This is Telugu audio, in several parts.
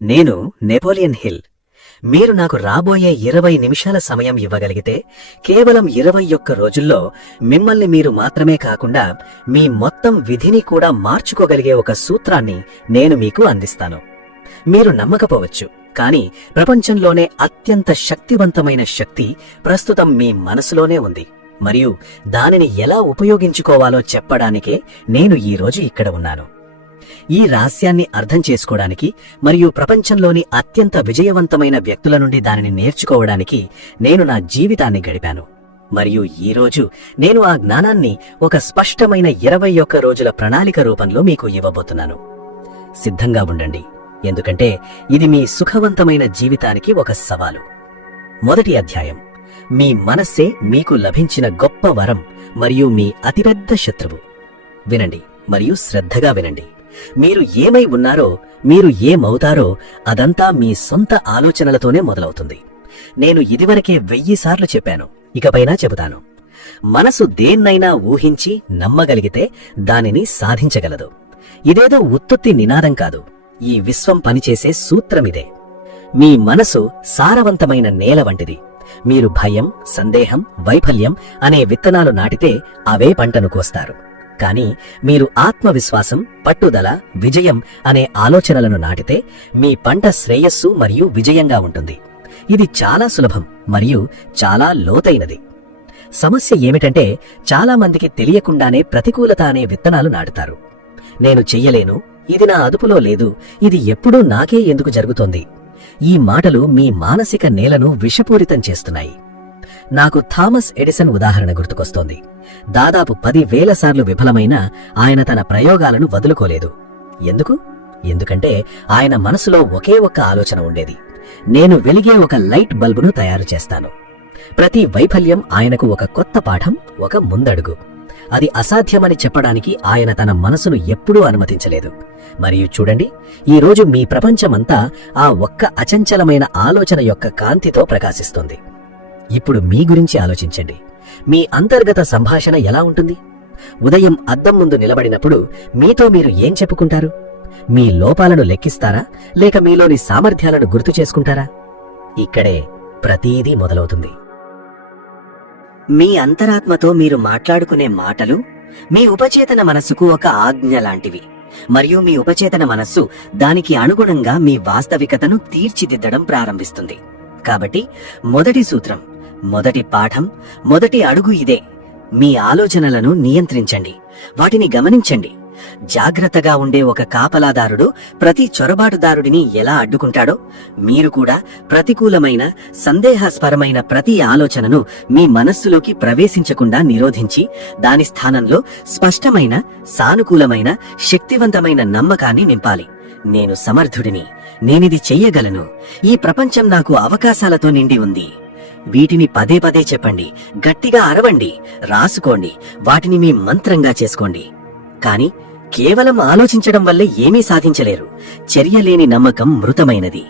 నేను నెపోలియన్ హిల్. మీరు నాకు రాబోయే 20 నిమిషాల సమయం ఇవ్వగలిగితే కేవలం 21 రోజుల్లో మిమ్మల్ని మీరు మాత్రమే కాకుండా మీ మొత్తం విధిని కూడా మార్చుకోగలిగే ఒక సూత్రాన్ని నేను మీకు అందిస్తాను. మీరు నమ్మకపోవచ్చు, కానీ ప్రపంచంలోనే అత్యంత శక్తివంతమైన శక్తి ప్రస్తుతం మీ మనసులోనే ఉంది. మరియు దానిని ఎలా ఉపయోగించుకోవాలో చెప్పడానికే నేను ఈరోజు ఇక్కడ ఉన్నాను. ఈ రహస్యాన్ని అర్థం చేసుకోవడానికి మరియు ప్రపంచంలోని అత్యంత విజయవంతమైన వ్యక్తుల నుండి దానిని నేర్చుకోవడానికి నేను నా జీవితాన్ని గడిపాను. మరియు ఈరోజు నేను ఆ జ్ఞానాన్ని ఒక స్పష్టమైన 21 రోజుల ప్రణాళిక రూపంలో మీకు ఇవ్వబోతున్నాను. సిద్ధంగా ఉండండి, ఎందుకంటే ఇది మీ సుఖవంతమైన జీవితానికి ఒక సవాలు. మొదటి అధ్యాయం, మీ మనస్సే మీకు లభించిన గొప్ప వరం మరియు మీ అతిపెద్ద శత్రువు. వినండి మరియు శ్రద్ధగా వినండి. మీరు ఏమై ఉన్నారో, మీరు ఏమవుతారో అదంతా మీ సొంత ఆలోచనలతోనే మొదలవుతుంది. నేను ఇదివరకే 1000 సార్లు చెప్పాను, ఇకపైనా చెబుతాను. మనసు దేన్నైనా ఊహించి నమ్మగలిగితే దానిని సాధించగలదు. ఇదేదో ఉత్తుత్తి నినాదం కాదు, ఈ విశ్వం పనిచేసే సూత్రమిదే. మీ మనసు సారవంతమైన నేల వంటిది. మీరు భయం, సందేహం, వైఫల్యం అనే విత్తనాలు నాటితే అవే పంటను కోస్తారు. కానీ మీరు ఆత్మవిశ్వాసం, పట్టుదల, విజయం అనే ఆలోచనలను నాటితే మీ పంట శ్రేయస్సు మరియు విజయంగా ఉంటుంది. ఇది చాలా సులభం మరియు చాలా లోతైనది. సమస్య ఏమిటంటే చాలా మందికి తెలియకుండానే ప్రతికూలత అనే విత్తనాలు నాటుతారు. నేను చెయ్యలేను, ఇది నా అదుపులో లేదు, ఇది ఎప్పుడూ నాకే ఎందుకు జరుగుతోంది. ఈ మాటలు మీ మానసిక నేలను విషపూరితం చేస్తున్నాయి. నాకు థామస్ ఎడిసన్ ఉదాహరణ గుర్తుకొస్తోంది. దాదాపు 10,000 సార్లు విఫలమైన ఆయన తన ప్రయోగాలను వదులుకోలేదు. ఎందుకు? ఎందుకంటే ఆయన మనసులో ఒకే ఒక్క ఆలోచన ఉండేది: నేను వెలిగే ఒక లైట్ బల్బును తయారు చేస్తాను. ప్రతి వైఫల్యం ఆయనకు ఒక కొత్త పాఠం, ఒక ముందడుగు. అది అసాధ్యమని చెప్పడానికి ఆయన తన మనసును ఎప్పుడూ అనుమతించలేదు. మరియు చూడండి, ఈరోజు మీ ప్రపంచమంతా ఆ ఒక్క అచంచలమైన ఆలోచన యొక్క కాంతితో ప్రకాశిస్తుంది. ఇప్పుడు మీ గురించి ఆలోచించండి. మీ అంతర్గత సంభాషణ ఎలా ఉంటుంది? ఉదయం అద్దం ముందు నిలబడినప్పుడు మీతో మీరు ఏం చెప్పుకుంటారు? మీ లోపాలను లెక్కిస్తారా, లేక మీలోని సామర్థ్యాలను గుర్తు చేసుకుంటారా? ఇక్కడే ప్రతీదీ మొదలవుతుంది. మీ అంతరాత్మతో మీరు మాట్లాడుకునే మాటలు మీ ఉపచేతన మనస్సుకు ఒక ఆజ్ఞ లాంటివి. మరియు మీ ఉపచేతన మనస్సు దానికి అనుగుణంగా మీ వాస్తవికతను తీర్చిదిద్దడం ప్రారంభిస్తుంది. కాబట్టి మొదటి సూత్రం, మొదటి పాఠం, మొదటి అడుగు ఇదే: మీ ఆలోచనలను నియంత్రించండి, వాటిని గమనించండి. జాగ్రత్తగా ఉండే ఒక కాపలాదారుడు ప్రతి చొరబాటుదారుడిని ఎలా అడ్డుకుంటాడో, మీరు కూడా ప్రతికూలమైన, సందేహాస్పరమైన ప్రతి ఆలోచనను మీ మనస్సులోకి ప్రవేశించకుండా నిరోధించి దాని స్థానంలో స్పష్టమైన, సానుకూలమైన, శక్తివంతమైన నమ్మకాన్ని నింపాలి. నేను సమర్థుడిని, నేనిది చెయ్యగలను, ఈ ప్రపంచం నాకు అవకాశాలతో నిండి ఉంది. వీటిని పదే పదే చెప్పండి, గట్టిగా అరవండి, రాసుకోండి, వాటిని మీ మంత్రంగా చేసుకోండి. కాని కేవలం ఆలోచించడం వల్లే ఏమీ సాధించలేరు. చర్యలేని నమ్మకం మృతమైనది.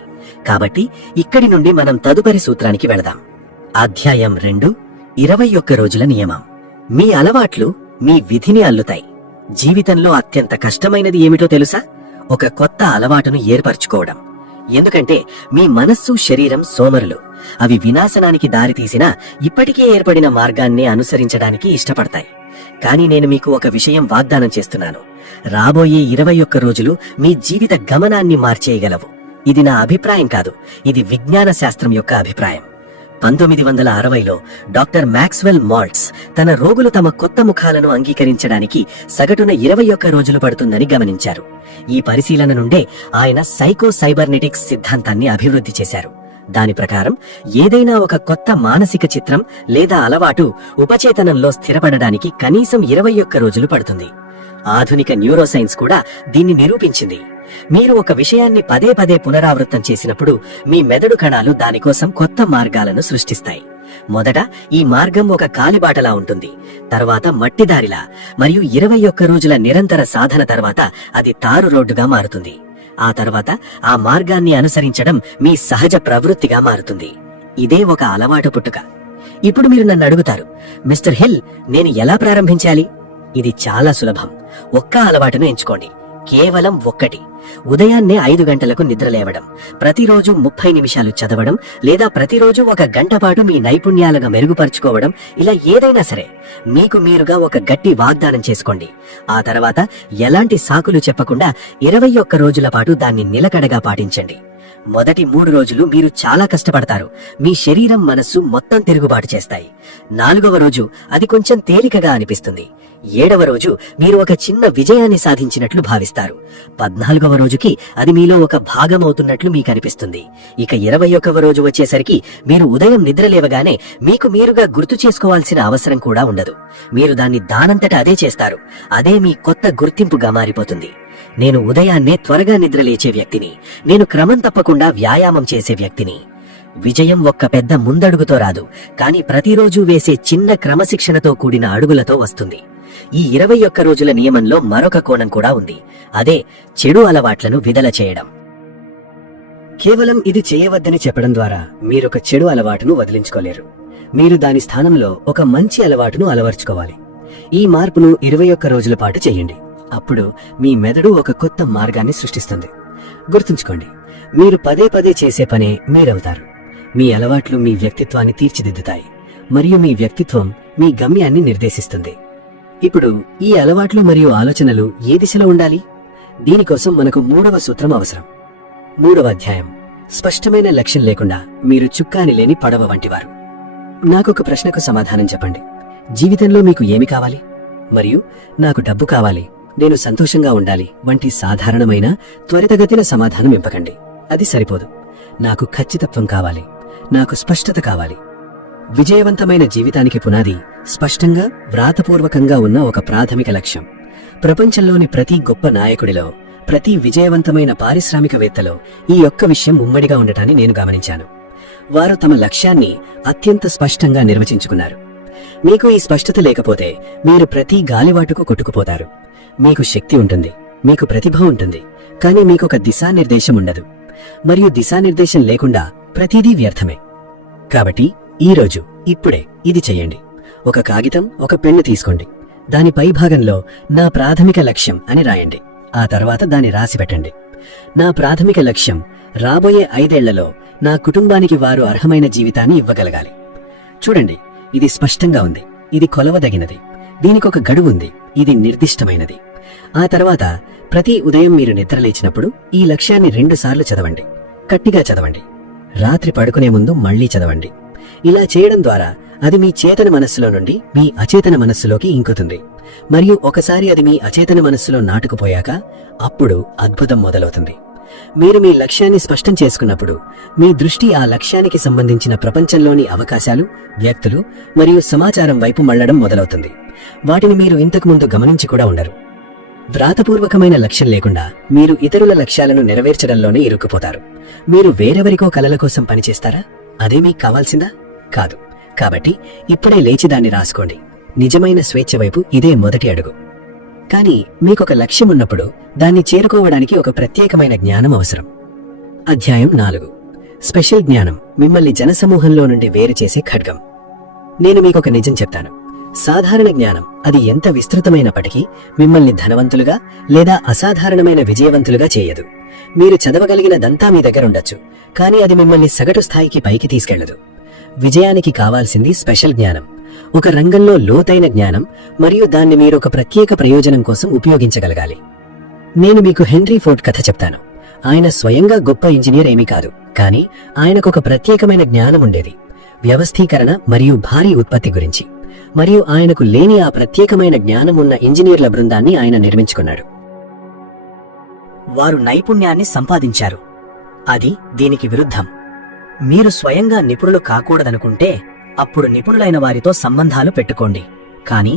కాబట్టి ఇక్కడి నుండి మనం తదుపరి సూత్రానికి వెళదాం. అధ్యాయం 2, 21 రోజుల నియమం. మీ అలవాట్లు మీ విధిని అల్లుతాయి. జీవితంలో అత్యంత కష్టమైనది ఏమిటో తెలుసా? ఒక కొత్త అలవాటును ఏర్పరచుకోవడం. ఎందుకంటే మీ మనస్సు, శరీరం సోమరులు. అవి వినాశనానికి దారితీసినా ఇప్పటికే ఏర్పడిన మార్గాన్ని అనుసరించడానికి ఇష్టపడతాయి. కానీ నేను మీకు ఒక విషయం వాగ్దానం చేస్తున్నాను: రాబోయే 21 రోజులు మీ జీవిత గమనాన్ని మార్చేయగలవు. ఇది నా అభిప్రాయం కాదు, ఇది విజ్ఞాన శాస్త్రం యొక్క అభిప్రాయం. 1960లో డాక్టర్ మ్యాక్స్వెల్ మాల్ట్స్ తన రోగులు తమ కొత్త ముఖాలను అంగీకరించడానికి సగటున 21 రోజులు పడుతుందని గమనించారు. ఈ పరిశీలన నుండే ఆయన సైకోసైబర్నెటిక్స్ సిద్ధాంతాన్ని అభివృద్ధి చేశారు. దాని ప్రకారం ఏదైనా ఒక కొత్త మానసిక చిత్రం లేదా అలవాటు ఉపచేతనంలో స్థిరపడడానికి కనీసం 21 రోజులు పడుతుంది. ఆధునిక న్యూరోసైన్స్ కూడా దీన్ని నిరూపించింది. మీరు ఒక విషయాన్ని పదే పదే పునరావృతం చేసినప్పుడు మీ మెదడు కణాలు దానికోసం కొత్త మార్గాలను సృష్టిస్తాయి. మొదట ఈ మార్గం ఒక కాలిబాటలా ఉంటుంది, తర్వాత మట్టిదారిలా, మరియు 21 రోజుల నిరంతర సాధన తర్వాత అది తారు రోడ్డుగా మారుతుంది. ఆ తర్వాత ఆ మార్గాన్ని అనుసరించడం మీ సహజ ప్రవృత్తిగా మారుతుంది. ఇదే ఒక అలవాటు పుట్టుక. ఇప్పుడు మీరు నన్ను అడుగుతారు, మిస్టర్ హిల్, నేను ఎలా ప్రారంభించాలి? ఇది చాలా సులభం. ఒక్క అలవాటును ఎంచుకోండి, కేవలం ఒక్కటి. ఉదయాన్నే 5 గంటలకు నిద్రలేవడం, ప్రతిరోజు 30 నిమిషాలు చదవడం, లేదా ప్రతిరోజు 1 గంట పాటు మీ నైపుణ్యాలుగా మెరుగుపరుచుకోవడం. ఇలా ఏదైనా సరే మీకు మీరుగా ఒక గట్టి వాగ్దానం చేసుకోండి. ఆ తర్వాత ఎలాంటి సాకులు చెప్పకుండా 21 రోజుల పాటు దాన్ని నిలకడగా పాటించండి. మొదటి 3 రోజులు మీరు చాలా కష్టపడతారు. మీ శరీరం, మనస్సు మొత్తం తిరుగుబాటు చేస్తాయి. 4వ రోజు అది కొంచెం తేలికగా అనిపిస్తుంది. 7వ రోజు మీరు ఒక చిన్న విజయాన్ని సాధించినట్లు భావిస్తారు. 14వ రోజుకి అది మీలో ఒక భాగం అవుతున్నట్లు మీకు అనిపిస్తుంది. ఇక 21వ రోజు వచ్చేసరికి మీరు ఉదయం నిద్రలేవగానే మీకు మీరుగా గుర్తు చేసుకోవాల్సిన అవసరం కూడా ఉండదు. మీరు దాన్ని దానంతట అదే చేస్తారు. అదే మీ కొత్త గుర్తింపుగా మారిపోతుంది. నేను ఉదయాన్నే త్వరగా నిద్రలేచే వ్యక్తిని. నేను క్రమం తప్పకుండా వ్యాయామం చేసే వ్యక్తిని. విజయం ఒక్క పెద్ద ముందడుగుతో రాదు, కానీ ప్రతిరోజు వేసే చిన్న క్రమశిక్షణతో కూడిన అడుగులతో వస్తుంది. ఈ 21 రోజుల నియమంలో మరొక కోణం కూడా ఉంది. అదే చెడు అలవాట్లను విదల చేయడం. కేవలం ఇది చేయవద్దని చెప్పడం ద్వారా మీరొక చెడు అలవాటును వదిలించుకోలేరు. మీరు దాని స్థానంలో ఒక మంచి అలవాటును అలవర్చుకోవాలి. ఈ మార్పును 21 రోజుల పాటు చేయండి. అప్పుడు మీ మెదడు ఒక కొత్త మార్గాన్ని సృష్టిస్తుంది. గుర్తుంచుకోండి, మీరు పదే పదే చేసే పనే మీరవుతారు. మీ అలవాట్లు మీ వ్యక్తిత్వాన్ని తీర్చిదిద్దుతాయి, మరియు మీ వ్యక్తిత్వం మీ గమ్యాన్ని నిర్దేశిస్తుంది. ఇప్పుడు ఈ అలవాట్లు మరియు ఆలోచనలు ఏ దిశలో ఉండాలి? దీనికోసం మనకు 3వ సూత్రం అవసరం. 3వ అధ్యాయం. స్పష్టమైన లక్ష్యం లేకుండా మీరు చుక్కాని లేని పడవ వంటివారు. నాకొక ప్రశ్నకు సమాధానం చెప్పండి. జీవితంలో మీకు ఏమి కావాలి? మరియు నాకు డబ్బు కావాలి, నేను సంతోషంగా ఉండాలి వంటి సాధారణమైన త్వరితగతిన సమాధానం ఇవ్వకండి. అది సరిపోదు. నాకు ఖచ్చితత్వం కావాలి, నాకు స్పష్టత కావాలి. విజయవంతమైన జీవితానికి పునాది స్పష్టంగా, వ్రాతపూర్వకంగా ఉన్న ఒక ప్రాథమిక లక్ష్యం. ప్రపంచంలోని ప్రతి గొప్ప నాయకుడిలో, ప్రతి విజయవంతమైన పారిశ్రామికవేత్తలో ఈ ఒక్క విషయం ఉమ్మడిగా ఉండటాన్ని నేను గమనించాను. వారు తమ లక్ష్యాన్ని అత్యంత స్పష్టంగా నిర్వచించుకున్నారు. మీకు ఈ స్పష్టత లేకపోతే మీరు ప్రతి గాలివాటుకు కొట్టుకుపోతారు. మీకు శక్తి ఉంటుంది, మీకు ప్రతిభ ఉంటుంది, కానీ మీకొక దిశానిర్దేశం ఉండదు. మరియు దిశానిర్దేశం లేకుండా ప్రతిదీ వ్యర్థమే. కాబట్టి ఈరోజు, ఇప్పుడే ఇది చెయ్యండి. ఒక కాగితం, ఒక పెన్ను తీసుకోండి. దాని పై భాగంలో నా ప్రాథమిక లక్ష్యం అని రాయండి. ఆ తర్వాత దాన్ని రాసిపెట్టండి. నా ప్రాథమిక లక్ష్యం రాబోయే 5 ఏళ్లలో నా కుటుంబానికి వారు అర్హమైన జీవితాన్ని ఇవ్వగలగాలి. చూడండి, ఇది స్పష్టంగా ఉంది. ఇది కొలవదగినది. దీనికొక గడువు ఉంది. ఇది నిర్దిష్టమైనది. ఆ తర్వాత ప్రతి ఉదయం మీరు నిద్రలేచినప్పుడు ఈ లక్ష్యాన్ని 2 సార్లు చదవండి. గట్టిగా చదవండి. రాత్రి పడుకునే ముందు మళ్లీ చదవండి. ఇలా చేయడం ద్వారా అది మీ చేతన మనస్సులో నుండి మీ అచేతన మనస్సులోకి ఇంకుతుంది. మరియు ఒకసారి అది మీ అచేతన మనస్సులో నాటుకుపోయాక అప్పుడు అద్భుతం మొదలవుతుంది. మీరు మీ లక్ష్యాన్ని స్పష్టం చేసుకున్నప్పుడు మీ దృష్టి ఆ లక్ష్యానికి సంబంధించిన ప్రపంచంలోని అవకాశాలు, వ్యక్తులు మరియు సమాచారం వైపు మళ్లడం మొదలవుతుంది. వాటిని మీరు ఇంతకుముందు గమనించి కూడా ఉండరు. వ్రాతపూర్వకమైన లక్ష్యం లేకుండా మీరు ఇతరుల లక్ష్యాలను నెరవేర్చడంలోనే ఇరుక్కుపోతారు. మీరు వేరెవరికో కలల కోసం పనిచేస్తారా? అదే మీకు కావాల్సిందా? కాదు. కాబట్టి ఇప్పుడే లేచి దాన్ని రాసుకోండి. నిజమైన స్వేచ్ఛ వైపు ఇదే మొదటి అడుగు. కానీ మీకొక లక్ష్యం ఉన్నప్పుడు దాన్ని చేరుకోవడానికి ఒక ప్రత్యేకమైన జ్ఞానం అవసరం. అధ్యాయం 4. స్పెషల్ జ్ఞానం మిమ్మల్ని జనసమూహంలో నుండి వేరు చేసే ఖడ్గం. నేను మీకొక నిజం చెప్తాను. సాధారణ జ్ఞానం అది ఎంత విస్తృతమైనప్పటికీ మిమ్మల్ని ధనవంతులుగా లేదా అసాధారణమైన విజయవంతులుగా చేయదు. మీరు చదవగలిగినదంతా మీ దగ్గరుండొచ్చు, కానీ అది మిమ్మల్ని సగటు స్థాయికి పైకి తీసుకెళ్లదు. విజయానికి కావాల్సింది స్పెషల్ జ్ఞానం, ఒక రంగంలో లోతైన జ్ఞానం, మరియు దాన్ని మీరొక ప్రత్యేక ప్రయోజనం కోసం ఉపయోగించగలగాలి. నేను మీకు హెన్రీ ఫోర్డ్ కథ చెప్తాను. ఆయన స్వయంగా గొప్ప ఇంజనీర్ ఏమీ కాదు, కానీ ఆయనకొక ప్రత్యేకమైన జ్ఞానం ఉండేది, వ్యవస్థీకరణ మరియు భారీ ఉత్పత్తి గురించి. మరియు ఆయనకు లేని ఆ ప్రత్యేకమైన జ్ఞానం ఉన్న ఇంజనీర్ల బృందాన్ని ఆయన నిర్మించుకున్నాడు. వారు నైపుణ్యాన్ని సంపాదించారు. అది దీనికి విరుద్ధం. మీరు స్వయంగా నిపుణులు కాకూడదనుకుంటే అప్పుడు నిపుణులైన వారితో సంబంధాలు పెట్టుకోండి. కానీ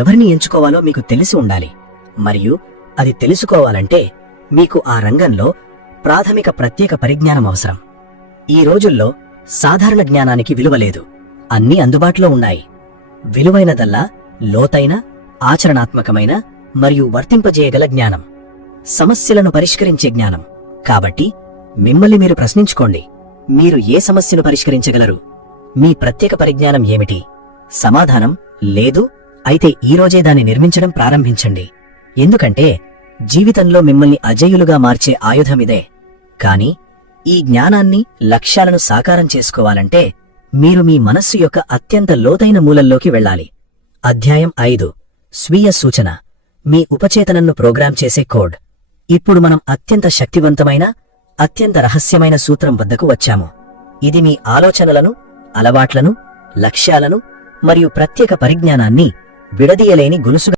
ఎవరిని ఎంచుకోవాలో మీకు తెలిసి ఉండాలి. మరియు అది తెలుసుకోవాలంటే మీకు ఆ రంగంలో ప్రాథమిక ప్రత్యేక పరిజ్ఞానం అవసరం. ఈ రోజుల్లో సాధారణ జ్ఞానానికి విలువ లేదు. అన్నీ అందుబాటులో ఉన్నాయి. విలువైనదల్లా లోతైన, ఆచరణాత్మకమైన మరియు వర్తింపజేయగల జ్ఞానం, సమస్యలను పరిష్కరించే జ్ఞానం. కాబట్టి మిమ్మల్ని మీరు ప్రశ్నించుకోండి, మీరు ఏ సమస్యను పరిష్కరించగలరు? మీ ప్రత్యేక పరిజ్ఞానం ఏమిటి? సమాధానం లేదు. అయితే ఈ రోజే దాన్ని నిర్మించడం ప్రారంభించండి. ఎందుకంటే జీవితంలో మిమ్మల్ని అజేయులుగా మార్చే ఆయుధమిదే. కాని ఈ జ్ఞానాన్ని, లక్ష్యాలను సాకారం చేసుకోవాలంటే మీరు మీ మనస్సు యొక్క అత్యంత లోతైన మూలల్లోకి వెళ్ళాలి. అధ్యాయం 5 స్వీయ సూచన, మీ ఉపచేతనను ప్రోగ్రాం చేసే కోడ్. ఇప్పుడు మనం అత్యంత శక్తివంతమైన, అత్యంత రహస్యమైన సూత్రం వద్దకు వచ్చాము. ఇది మీ ఆలోచనలను, అలవాట్లను, లక్ష్యాలను మరియు ప్రత్యేక పరిజ్ఞానాన్ని విడదీయలేని గొలుసుగా